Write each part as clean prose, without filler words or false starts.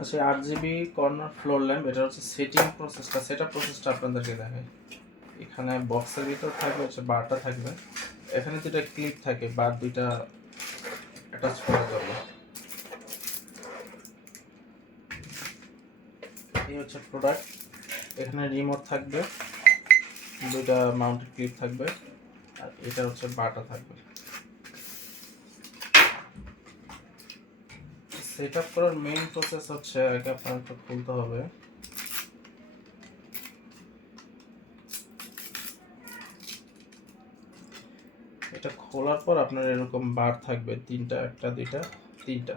আচ্ছা, 8 GB corner floor lamp, এটা হচ্ছে সেটিং প্রসেসটা, সেটআপ প্রসেসটা আপনাদেরকে দেখাই। এখানে বক্সের ভিতর থাকবে হচ্ছে বারটা থাকবে, এখানে দুটা ক্লিপ থাকে, বার দুইটা অ্যাটাচ করার জন্য। এই হচ্ছে প্রোডাক্ট। এখানে রিমোট থাকবে, দুইটা মাউন্টেড ক্লিপ থাকবে, আর এটা হচ্ছে বারটা থাকবে। সেট আপ করার মেইন প্রসেস হচ্ছে আগে আপনার একটু খুলতে হবে। এটা খোলার পর আপনার এরকম বার থাকবে তিনটা, একটা দুইটা তিনটা।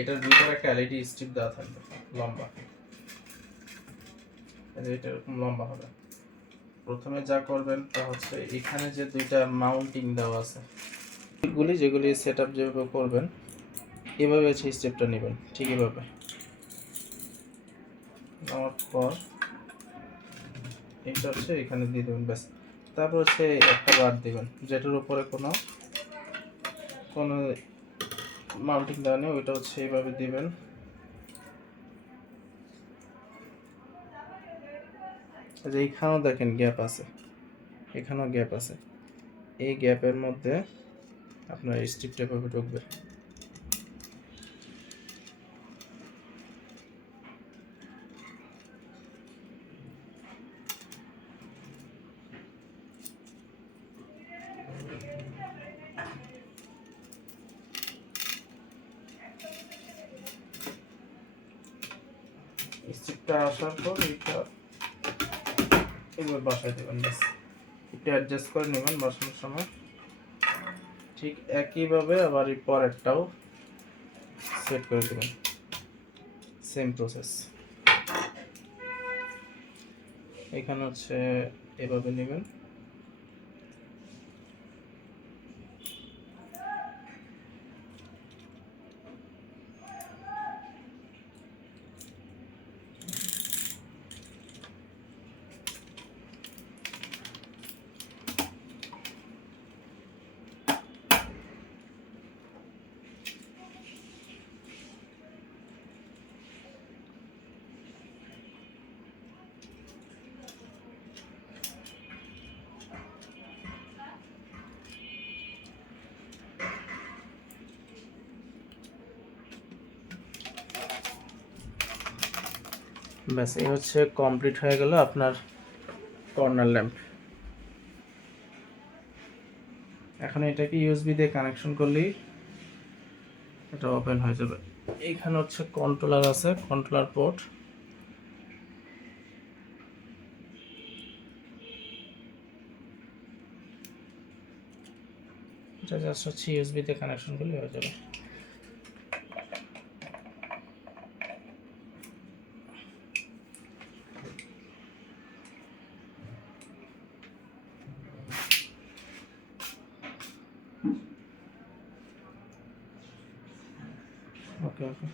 এটার ভিতরে একটা এলইডি স্ট্রিপ দেওয়া থাকবে লম্বা, এটা এরকম লম্বা হবে। প্রথমে যা করবেন তা হচ্ছে এখানে যে দুইটা মাউন্টিং দেওয়া আছে, যেগুলি সেট আপ যেভাবে করবেন এভাবে হচ্ছে স্টেপটা নেবেন, ঠিক এভাবে নেওয়ার পর এটা হচ্ছে এখানে দিয়ে দেবেন, ব্যাস। তারপর হচ্ছে একটা বার দিবেন যেটার উপরে কোনো মাউন্টিং দেওয়া নেই, ওইটা হচ্ছে এইভাবে দিবেন। এইখানেও দেখেন গ্যাপ আছে, এখানেও গ্যাপ আছে, এই গ্যাপের মধ্যে আপনার স্ট্রিপটা এভাবে ঢুকবে। স্ট্রিপটা আসার পর এইটা এবার বসাই দেবেন, ব্যাস। একটু অ্যাডজাস্ট করে নেবেন বসানোর সময়। ঠিক একইভাবে আবার এই পরেরটাও সেট করে দেবেন, সেম প্রসেস। এখানে হচ্ছে এভাবে নেবেন, ব্যাস। এই হচ্ছে কমপ্লিট হয়ে গেল আপনার কর্নার ল্যাম্প। এখন এটাকে ইউএসবি দিয়ে কানেকশন করলেই এটা ওপেন হয়ে যাবে। এইখানে হচ্ছে কন্ট্রোলার আছে, কন্ট্রোলার পোর্ট। এটা জাস্ট হচ্ছে ইউএসবি দিয়ে কানেকশন করলে হয়ে যাবে। ওকে ওকে।